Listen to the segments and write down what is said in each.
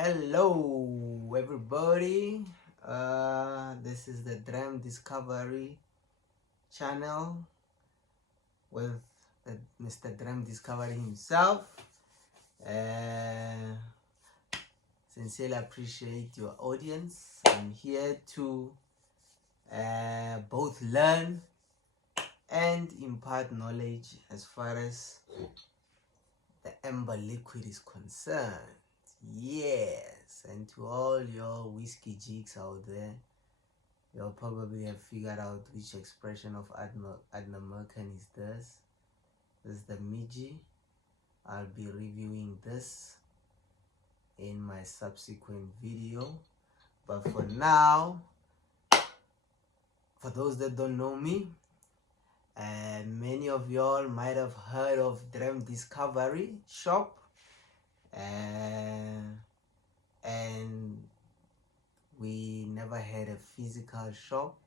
Hello everybody, this is the Dram Discovery channel with Mr. Dram Discovery himself. Sincerely appreciate your audience. I'm here to both learn and impart knowledge as far as the amber liquid is concerned. Yes, and to all your whiskey jigs out there, you'll probably have figured out which expression of Adna Mercan is this. This is the Miji. I'll be reviewing this in my subsequent video. But for now, for those that don't know me, many of y'all might have heard of Dram Discovery Shop. And we never had a physical shop.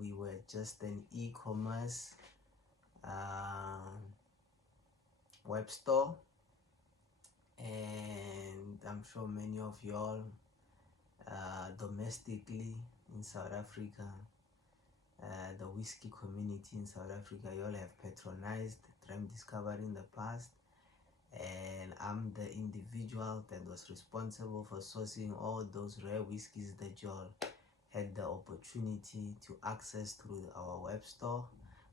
We were just an e-commerce web store, and I'm sure many of y'all domestically in South Africa, the whiskey community in South Africa, y'all have patronized Dram Discovery in the past, and I'm the individual that was responsible for sourcing all those rare whiskeys that y'all had the opportunity to access through our web store,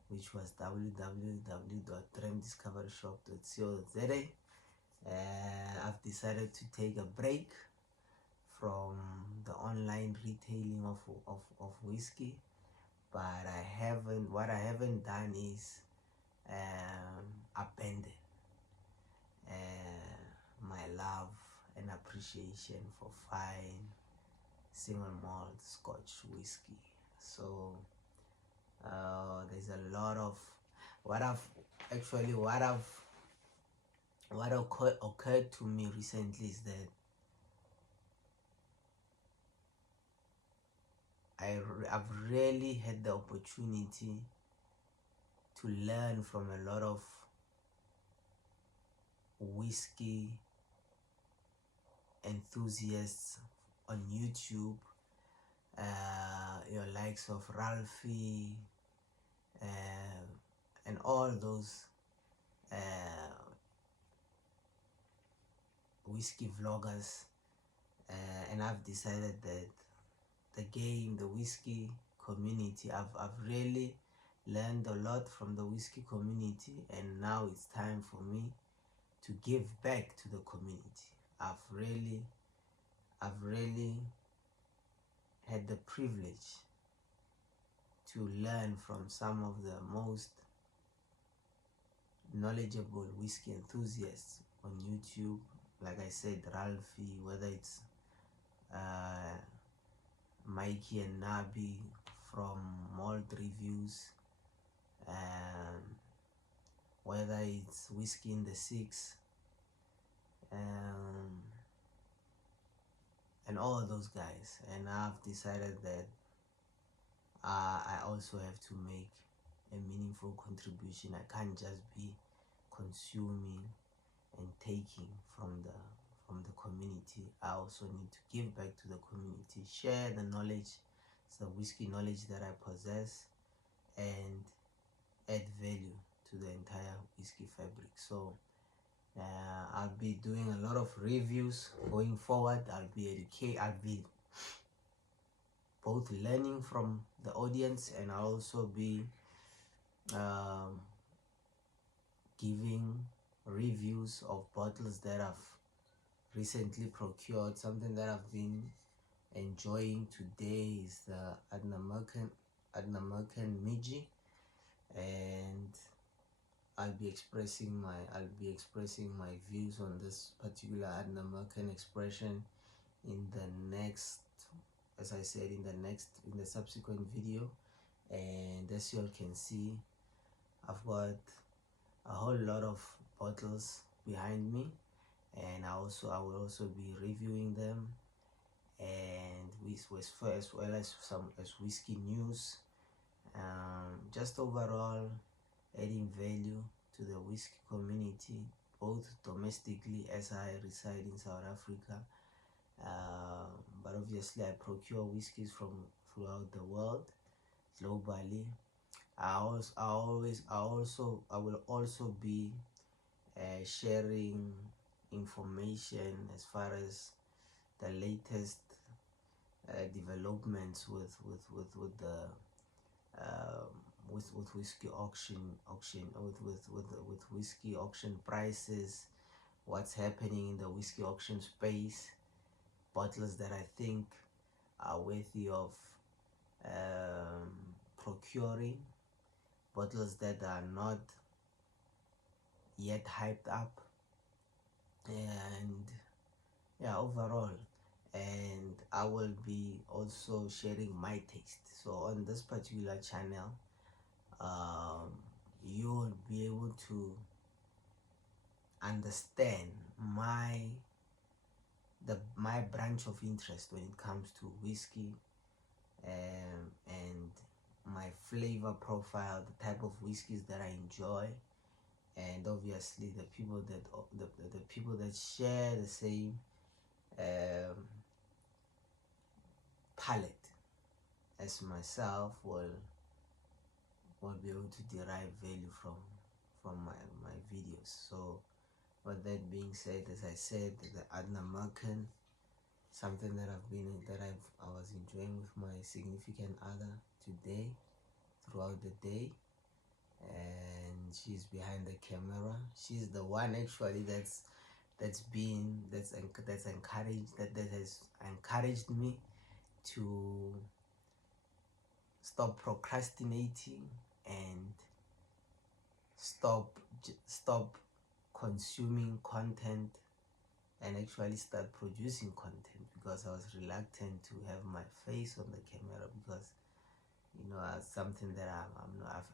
which was www.dramdiscoveryshop.co.za. I've decided to take a break from the online retailing of whiskey, but what I haven't done is abandon my love and appreciation for fine single malt Scotch whiskey. So there's a lot of what occurred to me recently is that I've really had the opportunity to learn from a lot of whiskey enthusiasts on YouTube, your likes of Ralphie and all those whiskey vloggers, and I've decided that the whiskey community, I've really learned a lot from the whiskey community, and now it's time for me to give back to the community. I've really had the privilege to learn from some of the most knowledgeable whiskey enthusiasts on YouTube. Like I said, Ralphie, whether it's Mikey and Nabi from Malt Reviews, whether it's Whiskey in the Six, and all of those guys. And I've decided that I also have to make a meaningful contribution. I can't just be consuming and taking from the community. I also need to give back to the community, share the knowledge, the whiskey knowledge that I possess, and add value to the entire whiskey fabric. So I'll be doing a lot of reviews going forward. I'll be both learning from the audience, and I'll also be giving reviews of bottles that I've recently procured. Something that I've been enjoying today is the Adna Mercan Miji, and I'll be expressing my views on this particular Adna Mercan expression in the next, as I said, in the subsequent video. And as you all can see, I've got a whole lot of bottles behind me, and I will also be reviewing them, and as well as some whiskey news, just overall adding value to the whiskey community, both domestically as I reside in South Africa. But obviously I procure whiskies from throughout the world, globally. I will also be sharing information as far as the latest developments with the um, with whiskey auction with whiskey auction prices, what's happening in the whiskey auction space, bottles that I think are worthy of um, procuring, bottles that are not yet hyped up, and yeah, overall. And I will be also sharing my taste. So on this particular channel, um, you will be able to understand my branch of interest when it comes to whiskey, and my flavor profile, the type of whiskeys that I enjoy, and obviously the people that share the same um, palate as myself will be able to derive value from my videos. So with that being said, as I said, the Adna Merkin, something that I was enjoying with my significant other today, throughout the day. And she's behind the camera. She's the one actually that's encouraged, that has encouraged me to stop procrastinating and stop consuming content and actually start producing content, because I was reluctant to have my face on the camera, because something that I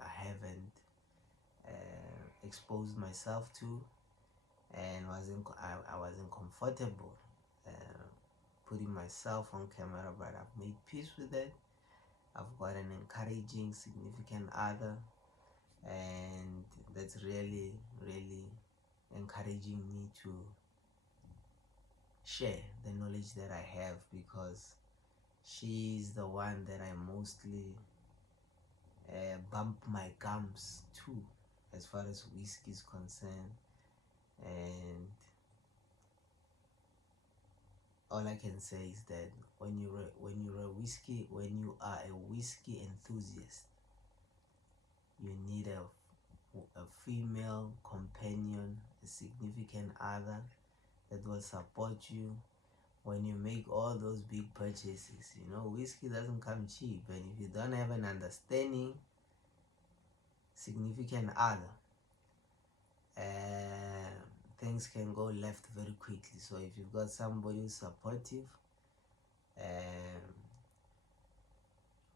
haven't exposed myself to, and I wasn't comfortable putting myself on camera. But I've made peace with it. I've got an encouraging significant other, and that's really encouraging me to share the knowledge that I have, because she's the one that I mostly bump my gums to as far as whiskey is concerned. And all I can say is that when you are a whiskey enthusiast, you need a female companion, a significant other that will support you when you make all those big purchases. Whiskey doesn't come cheap, and if you don't have an understanding significant other, things can go left very quickly. So if you've got somebody who's supportive,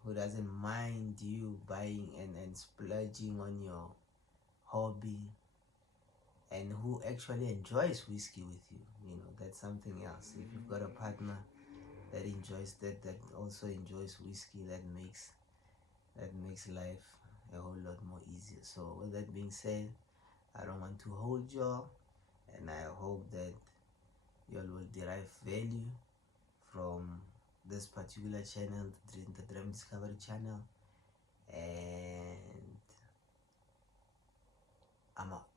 who doesn't mind you buying and splurging on your hobby, and who actually enjoys whiskey with you, that's something else. If you've got a partner that enjoys that also enjoys whiskey, that makes life a whole lot more easier. So with that being said, I don't want to hold you, and I hope that you all will derive value from this particular channel, the Dram Discovery channel, and I'm out.